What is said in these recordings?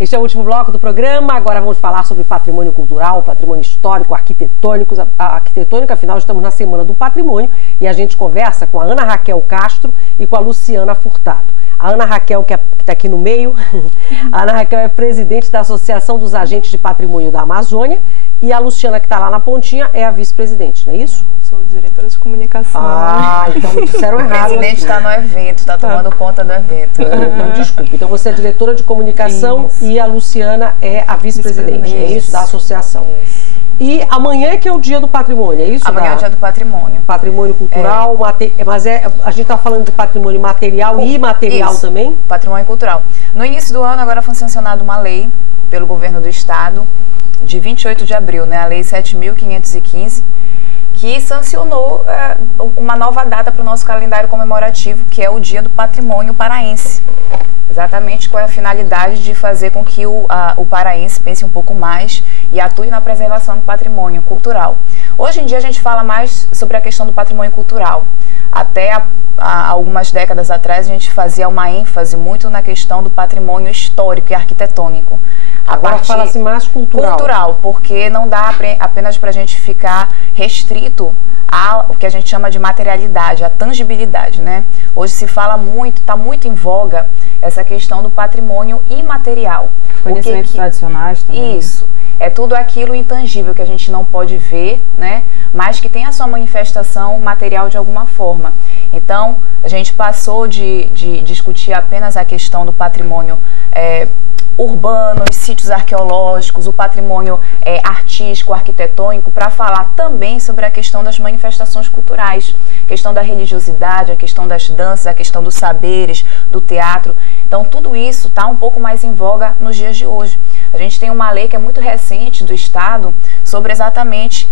Este é o último bloco do programa. Agora vamos falar sobre patrimônio cultural, patrimônio histórico, arquitetônico. Arquitetônico, afinal, estamos na Semana do Patrimônio e a gente conversa com a Ana Raquel Castro e com a Luciana Furtado. A Ana Raquel, que está aqui no meio, a Ana Raquel é presidente da Associação dos Agentes de Patrimônio da Amazônia e a Luciana, que está lá na pontinha, é a vice-presidente, não é isso? Sou diretora de comunicação. Ah, então me disseram errado. O presidente está no evento, está tomando conta do evento. Então, desculpa. Então você é diretora de comunicação e a Luciana é a vice-presidente, é isso, da associação. Isso. E amanhã que é o dia do patrimônio, é isso? Amanhã é o dia do patrimônio. Patrimônio cultural, mas a gente está falando de patrimônio material e imaterial também? Patrimônio cultural. No início do ano agora foi sancionada uma lei pelo governo do estado, de 28 de abril, né, a Lei 7.515, que sancionou uma nova data para o nosso calendário comemorativo, que é o Dia do Patrimônio Paraense. Exatamente com a finalidade de fazer com que o paraense pense um pouco mais e atue na preservação do patrimônio cultural. Hoje em dia a gente fala mais sobre a questão do patrimônio cultural. Até há algumas décadas atrás a gente fazia uma ênfase muito na questão do patrimônio histórico e arquitetônico. Agora fala-se mais cultural. Cultural, porque não dá apenas para a gente ficar restrito ao que a gente chama de materialidade, a tangibilidade, né? Hoje se fala muito, está muito em voga essa questão do patrimônio imaterial. Conhecimentos tradicionais também. Isso. É tudo aquilo intangível que a gente não pode ver, né? Mas que tem a sua manifestação material de alguma forma. Então, a gente passou de discutir apenas a questão do patrimônio urbano, os sítios arqueológicos, o patrimônio artístico, arquitetônico, para falar também sobre a questão das manifestações culturais, a questão da religiosidade, a questão das danças, a questão dos saberes, do teatro. Então, tudo isso está um pouco mais em voga nos dias de hoje. A gente tem uma lei que é muito recente do Estado sobre exatamente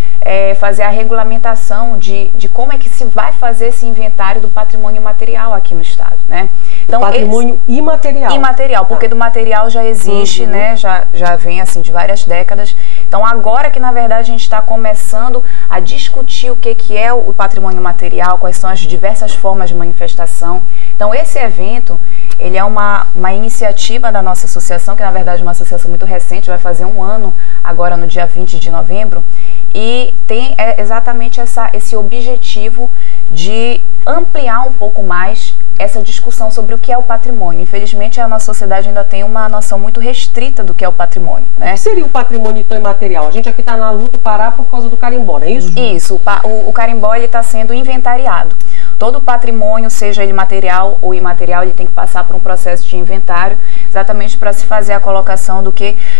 fazer a regulamentação de como é que se vai fazer esse inventário do patrimônio material aqui no Estado, né? Então, patrimônio imaterial. Imaterial, porque do material já existe, né? Já vem assim de várias décadas. Então agora que na verdade a gente está começando a discutir o que é o patrimônio material, quais são as diversas formas de manifestação. Então esse evento, ele é uma iniciativa da nossa associação, que na verdade é uma associação muito recente, vai fazer um ano agora no dia 20 de novembro, e tem exatamente esse objetivo de ampliar um pouco mais essa discussão sobre o que é o patrimônio. Infelizmente, a nossa sociedade ainda tem uma noção muito restrita do que é o patrimônio, né? O que seria o patrimônio então imaterial? A gente aqui está na luta Pará por causa do carimbó, não é isso? Isso, o carimbó está sendo inventariado. Todo patrimônio, seja ele material ou imaterial, ele tem que passar por um processo de inventário, exatamente para se fazer a colocação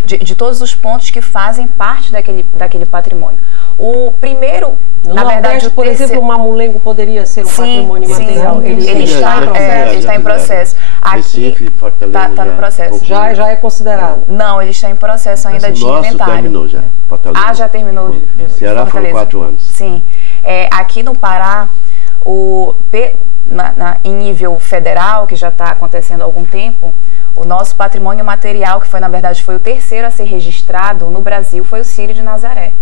de todos os pontos que fazem parte daquele patrimônio. O primeiro, na verdade, por exemplo, o mamulengo poderia ser um patrimônio imaterial? Ele está em processo. Recife, Fortaleza, está no processo. Já é considerado? Não, ele está em processo ainda de inventário. Terminou já, Fortaleza. Ah, já terminou de Ceará foram 4 anos. Sim. Aqui no Pará, em nível federal, que já está acontecendo há algum tempo, o nosso patrimônio material, que na verdade foi o terceiro a ser registrado no Brasil, foi o Círio de Nazaré.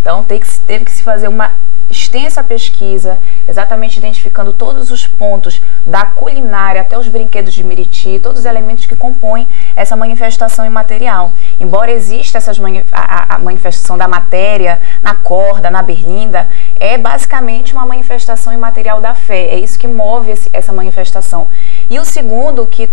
Então teve que se fazer uma extensa pesquisa, exatamente identificando todos os pontos da culinária até os brinquedos de Miriti, todos os elementos que compõem essa manifestação imaterial. Embora exista a manifestação da matéria na corda, na berlinda, é basicamente uma manifestação imaterial da fé, é isso que move essa manifestação. E o segundo, que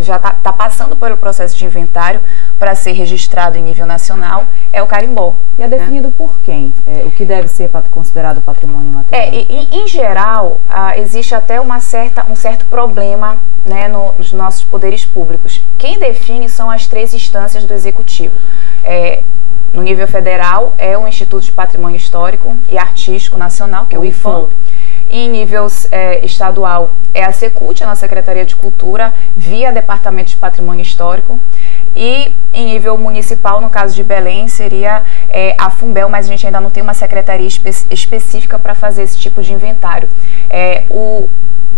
já está passando pelo processo de inventário para ser registrado em nível nacional, é o carimbó. E é definido por quem? O que deve ser considerado patrimônio material? Em geral, existe até um certo problema, né, nos nossos poderes públicos. Quem define são as 3 instâncias do Executivo. No nível federal, é o Instituto de Patrimônio Histórico e Artístico Nacional, que é o IPHAN. Em nível estadual, é a Secult, a nossa Secretaria de Cultura, via Departamento de Patrimônio Histórico. E em nível municipal, no caso de Belém, seria a Fumbel, mas a gente ainda não tem uma secretaria específica para fazer esse tipo de inventário.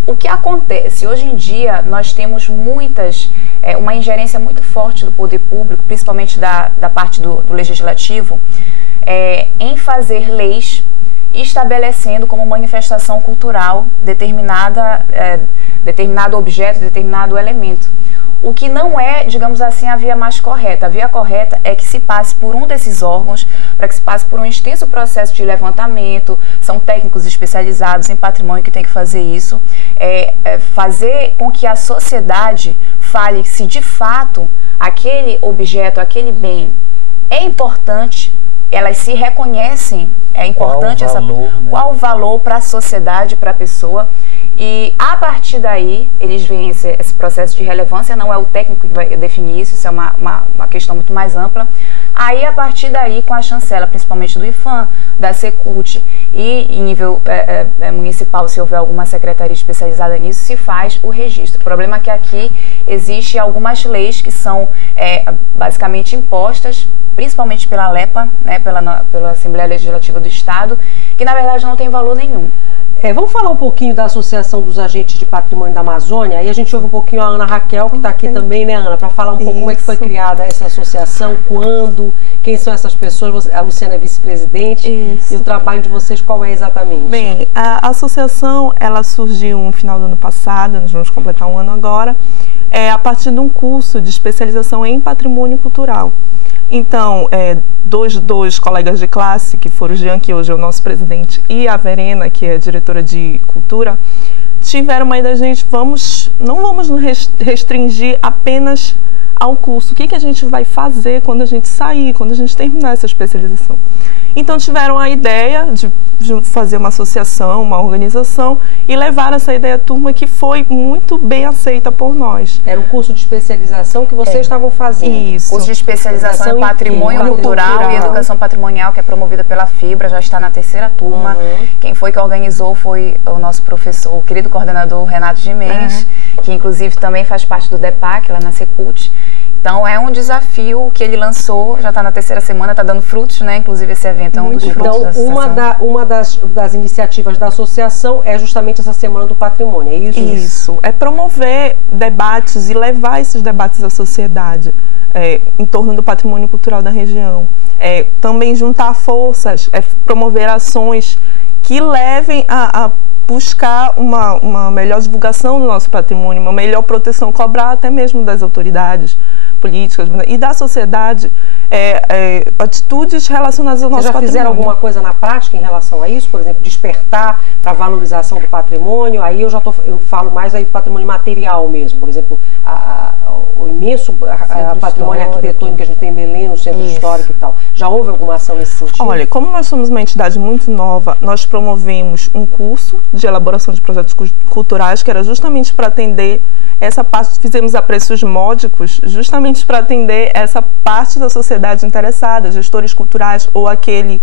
O que acontece? Hoje em dia, nós temos uma ingerência muito forte do poder público, principalmente da parte do legislativo, em fazer leis estabelecendo como manifestação cultural determinado objeto, determinado elemento. o que não é, digamos assim, a via mais correta. A via correta é que se passe por um desses órgãos, para que se passe por um extenso processo de levantamento, são técnicos especializados em patrimônio que tem que fazer isso, fazer com que a sociedade fale se de fato aquele objeto, aquele bem é importante, elas se reconhecem, é importante qual o valor para a sociedade, para a pessoa. E, a partir daí, eles veem esse processo de relevância, não é o técnico que vai definir isso é uma questão muito mais ampla. Aí, a partir daí, com a chancela, principalmente do IPHAN, da Secult e em nível municipal, se houver alguma secretaria especializada nisso, se faz o registro. O problema é que aqui existe algumas leis que são basicamente impostas, principalmente pela ALEPA, né, pela Assembleia Legislativa do Estado, que na verdade não tem valor nenhum. Vamos falar um pouquinho da Associação dos Agentes de Patrimônio da Amazônia. Aí a gente ouve um pouquinho a Ana Raquel, que está aqui também, né, Ana, para falar um pouco como é que foi criada essa associação, quando, quem são essas pessoas. A Luciana é vice-presidente e o trabalho de vocês qual é exatamente? Bem, a associação, ela surgiu no final do ano passado, nós vamos completar um ano agora, a partir de um curso de especialização em patrimônio cultural. Então, dois colegas de classe, que foram o Jean, que hoje é o nosso presidente, e a Verena, que é diretora de cultura, tiveram uma ideia, gente, não vamos nos restringir apenas ao curso. O que a gente vai fazer quando a gente sair, quando a gente terminar essa especialização? Então, tiveram a ideia de fazer uma associação, uma organização e levar essa ideia à turma, que foi muito bem aceita por nós. Era um curso de especialização que vocês estavam fazendo. Isso. Curso de especialização em patrimônio cultural e educação patrimonial, que é promovida pela FIBRA, já está na 3ª turma. Quem foi que organizou foi o nosso professor, o querido coordenador Renato Gimenez, que inclusive também faz parte do DEPAC, lá na Secult. Então, é um desafio que ele lançou, já está na 3ª semana, está dando frutos, né? Inclusive, esse evento é um dos frutos da associação. Uma das iniciativas da associação é justamente essa Semana do Patrimônio, é isso? Isso, é promover debates e levar esses debates à sociedade em torno do patrimônio cultural da região. Também juntar forças, promover ações que levem a buscar uma melhor divulgação do nosso patrimônio, uma melhor proteção, cobrar até mesmo das autoridades políticas e da sociedade atitudes relacionadas ao nosso patrimônio. Vocês já fizeram alguma coisa na prática em relação a isso? Por exemplo, despertar para a valorização do patrimônio? Aí eu falo mais aí do patrimônio material mesmo, por exemplo, o imenso patrimônio arquitetônico que a gente tem em Belém, no centro histórico e tal. Já houve alguma ação nesse sentido? Olha, como nós somos uma entidade muito nova, nós promovemos um curso de elaboração de projetos culturais, que era justamente para atender essa parte, fizemos a preços módicos, justamente para atender essa parte da sociedade interessada, gestores culturais ou aquele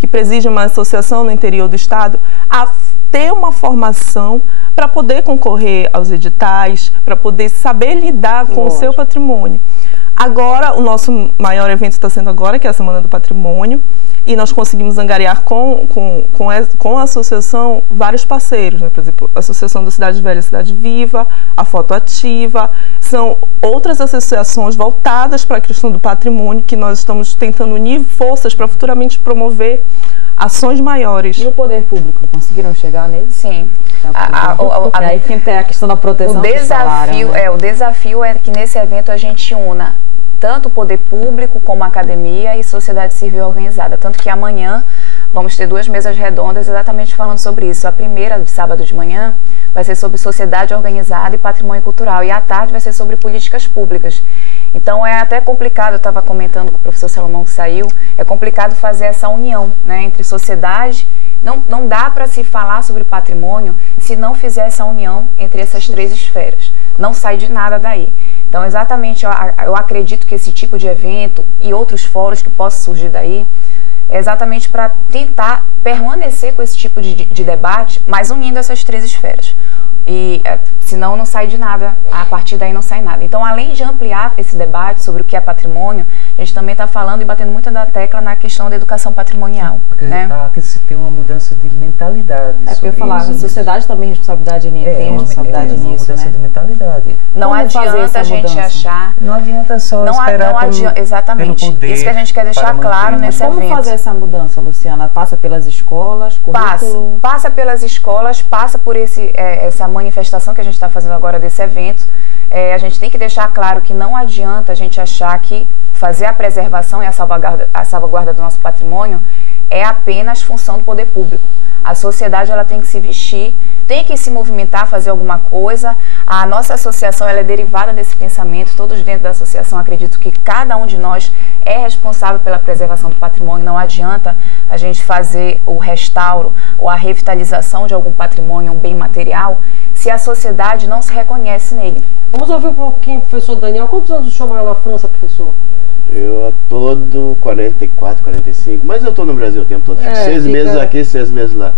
que preside uma associação no interior do estado, a ter uma formação para poder concorrer aos editais, para poder saber lidar com o seu patrimônio. Agora, o nosso maior evento está sendo agora, que é a Semana do Patrimônio, e nós conseguimos angariar com a associação vários parceiros, né? Por exemplo, a Associação da Cidade Velha Cidade Viva, a Foto Ativa, são outras associações voltadas para a questão do patrimônio, que nós estamos tentando unir forças para futuramente promover ações maiores. E o poder público, conseguiram chegar nele? Sim. Aí tem a questão da proteção. O desafio é que nesse evento a gente una tanto o poder público como a academia e sociedade civil organizada. Tanto que amanhã vamos ter 2 mesas redondas exatamente falando sobre isso. A primeira, de sábado de manhã, vai ser sobre sociedade organizada e patrimônio cultural. E à tarde vai ser sobre políticas públicas. Então é até complicado, eu estava comentando com o professor Salomão que saiu, é complicado fazer essa união, né, entre sociedade. Não dá para se falar sobre patrimônio se não fizer essa união entre essas 3 esferas. Não sai de nada daí. Então, exatamente, eu acredito que esse tipo de evento e outros fóruns que possam surgir daí é exatamente para tentar permanecer com esse tipo de debate, mas unindo essas 3 esferas. E senão não sai de nada, a partir daí não sai nada. Então, além de ampliar esse debate sobre o que é patrimônio, a gente também está falando e batendo muito da tecla na questão da educação patrimonial. Porque né? Há que se ter uma mudança de mentalidade. Porque eu falar, a sociedade também tem responsabilidade nisso, uma mudança de mentalidade. Não adianta a gente achar... Não adianta só esperar exatamente. pelo poder. Isso que a gente quer deixar claro nesse evento. Como fazer essa mudança, Luciana? Passa pelas escolas? Passa pelas escolas, passa por essa manifestação que a gente está fazendo agora desse evento. a gente tem que deixar claro que não adianta a gente achar que fazer a preservação e a salvaguarda do nosso patrimônio é apenas função do poder público. A sociedade ela tem que se vestir, tem que se movimentar, fazer alguma coisa. A nossa associação ela é derivada desse pensamento. Todos dentro da associação acreditam que cada um de nós é responsável pela preservação do patrimônio. Não adianta a gente fazer o restauro ou a revitalização de algum patrimônio, um bem material, se a sociedade não se reconhece nele. Vamos ouvir um pouquinho, professor Daniel. Quantos anos o senhor mora na França, professor? Eu todo 44, 45, mas eu estou no Brasil o tempo todo. 6 meses aqui, 6 meses lá.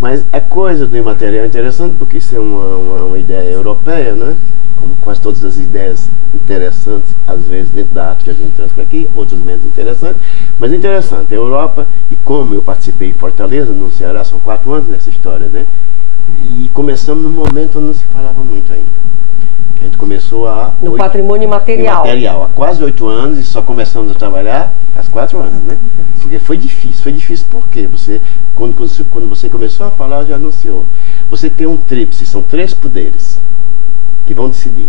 Mas a coisa do imaterial é interessante porque isso é uma ideia europeia, né? Como quase todas as ideias interessantes, às vezes dentro da arte que a gente traz para aqui, outras menos interessantes. Mas interessante, a Europa, e como eu participei em Fortaleza, no Ceará, são 4 anos nessa história, né? E começamos num momento onde não se falava muito ainda. A gente começou no patrimônio imaterial. Há quase 8 anos e só começamos a trabalhar há 4 anos, né? Porque foi difícil. Foi difícil por quê? Quando você começou a falar, já anunciou. Você tem um tríplice, são 3 poderes que vão decidir.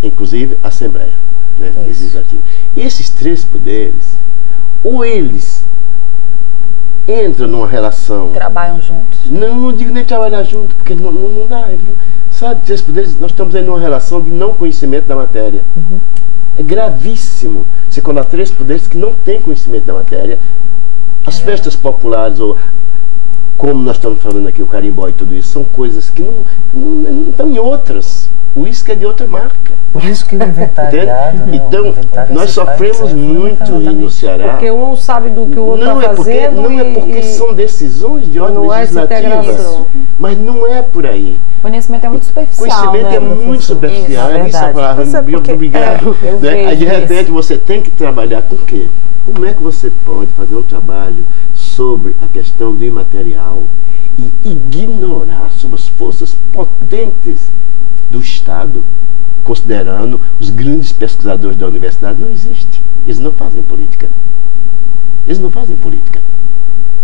Inclusive a Assembleia, né? Legislativa. Esses 3 poderes, ou eles entram numa relação... Trabalham juntos. Não digo nem trabalhar junto, porque não dá. Sabe, 3 poderes, nós estamos aí numa relação de não conhecimento da matéria. É gravíssimo você colocar 3 poderes que não têm conhecimento da matéria. As festas populares, ou como nós estamos falando aqui, o carimbó e tudo isso, são coisas que não estão em outras. O uísque é de outra marca. Por isso que o inventariado... Então, nós sofremos muito no Ceará. Porque um sabe do que o outro está fazendo. Não é porque são decisões de ordem legislativa. Mas não é por aí. O conhecimento é muito superficial. O conhecimento é muito superficial. É essa palavra. Obrigado. Aí de repente você tem que trabalhar com o quê? Como é que você pode fazer um trabalho sobre a questão do imaterial e ignorar sobre as forças potentes do Estado, considerando os grandes pesquisadores da universidade? Não existe. Eles não fazem política. Eles não fazem política.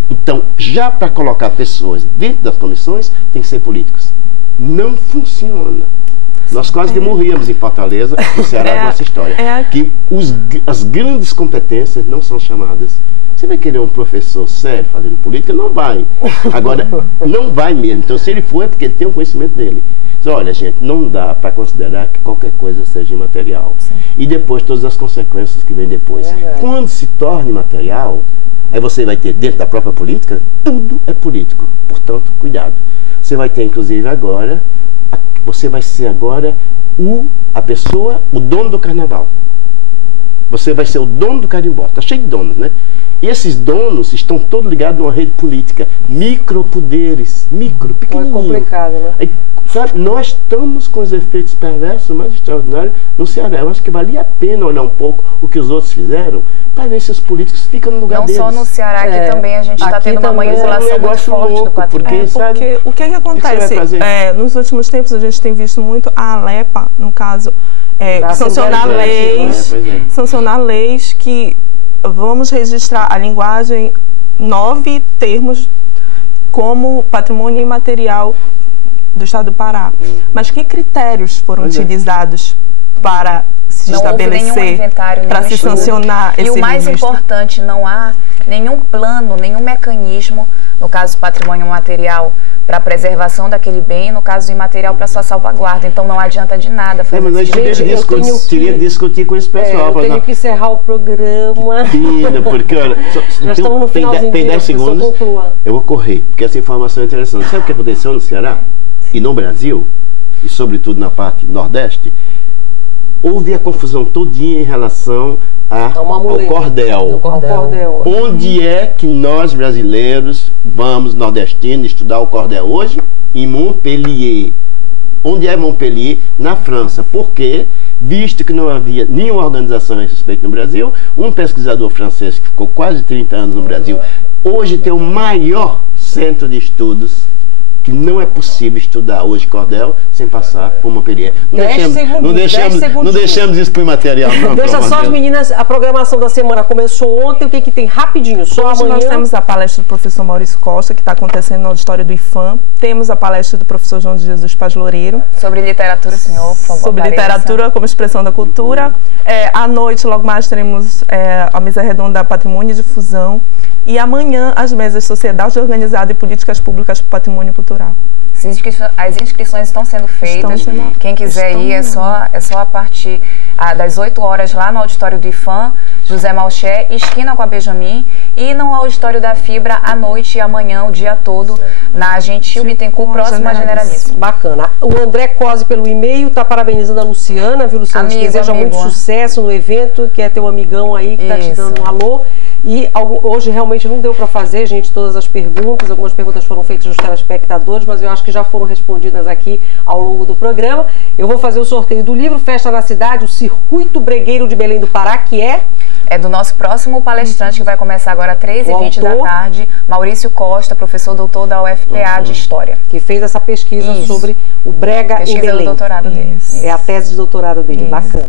Então, já para colocar pessoas dentro das comissões, tem que ser políticos. Não funciona. Nós quase que morríamos em Fortaleza, no Ceará, com essa história. Que as grandes competências não são chamadas. Você vai querer um professor sério fazendo política? Não vai. Agora, não vai mesmo. Então, se ele for, é porque ele tem o conhecimento dele. Então, olha, gente, não dá para considerar que qualquer coisa seja imaterial. Sim. E depois, todas as consequências que vêm depois. Quando se torna imaterial, aí você vai ter, dentro da própria política, tudo é político. Portanto, cuidado. Você vai ter, inclusive, agora, você vai ser agora a pessoa, o dono do carnaval. Você vai ser o dono do carimbó. Está cheio de donos, né? E esses donos estão todos ligados a uma rede política. Micropoderes, pequenininho. É complicado, né? Aí, sabe, nós estamos com os efeitos perversos mais extraordinários no Ceará. Eu acho que valia a pena olhar um pouco o que os outros fizeram para ver se os políticos ficam no lugar deles. Não só no Ceará, aqui também a gente está tendo uma manipulação muito forte do patrimônio. Porque o que acontece? Nos últimos tempos a gente tem visto muito a Alepa, no caso, sancionar leis que vamos registrar a linguagem 9 termos como patrimônio imaterial do Estado do Pará. Mas que critérios foram utilizados para se estabelecer, para se sancionar esse registro? E o mais importante, não há nenhum plano, nenhum mecanismo, no caso do patrimônio material, para a preservação daquele bem, e no caso do imaterial, para sua salvaguarda. Então não adianta de nada fazer mas a gente teria que discutir com esse pessoal. Eu tenho que encerrar o programa. Porque, olha, nós estamos no finalzinho. Tem 10 segundos, eu vou correr, porque essa informação é interessante. Sabe o que aconteceu no Ceará? E no Brasil, e sobretudo na parte nordeste, houve a confusão todinha em relação ao cordel. Onde é que nós brasileiros vamos, nordestinos, estudar o cordel hoje? Em Montpellier. Onde é Montpellier? Na França. Por quê? Visto que não havia nenhuma organização a esse respeito no Brasil, um pesquisador francês que ficou quase 30 anos no Brasil, hoje tem o maior centro de estudos que não é possível estudar hoje cordel sem passar por uma perícia. Não deixamos isso para o imaterial, não. Deixa só as meninas, a programação da semana começou ontem, o que tem rapidinho? Só hoje amanhã... nós temos a palestra do professor Maurício Costa, que está acontecendo no auditório do IFAM. Temos a palestra do professor João de Jesus Paz Loureiro. Sobre literatura, senhor, por favor. Sobre literatura como expressão da cultura. À noite, logo mais, teremos a mesa redonda Patrimônio e Difusão. E amanhã, as mesas Sociedade Organizada e Políticas Públicas para o Patrimônio Cultural. As inscrições estão sendo feitas. Quem quiser ir, é só a partir das 8 horas lá no auditório do IFAM, José Malcher, esquina com a Benjamin, e no auditório da Fibra à noite e amanhã, o dia todo, na Gentil Bittencourt, próximo à Generalíssima. Bacana. O André Cosi, pelo e-mail, está parabenizando a Luciana, viu, Luciana? Te deseja muito sucesso no evento, que é teu amigão aí que está te dando um alô. E hoje realmente não deu para fazer, gente, todas as perguntas. Algumas perguntas foram feitas dos telespectadores, mas eu acho que já foram respondidas aqui ao longo do programa. Eu vou fazer o sorteio do livro Festa na Cidade, o Circuito Bregueiro de Belém do Pará, que é do nosso próximo palestrante, que vai começar agora às 3h20 da tarde, Maurício Costa, professor doutor da UFPA de História. Que fez essa pesquisa sobre o Brega em Belém. Do doutorado dele. É a tese de doutorado dele, bacana.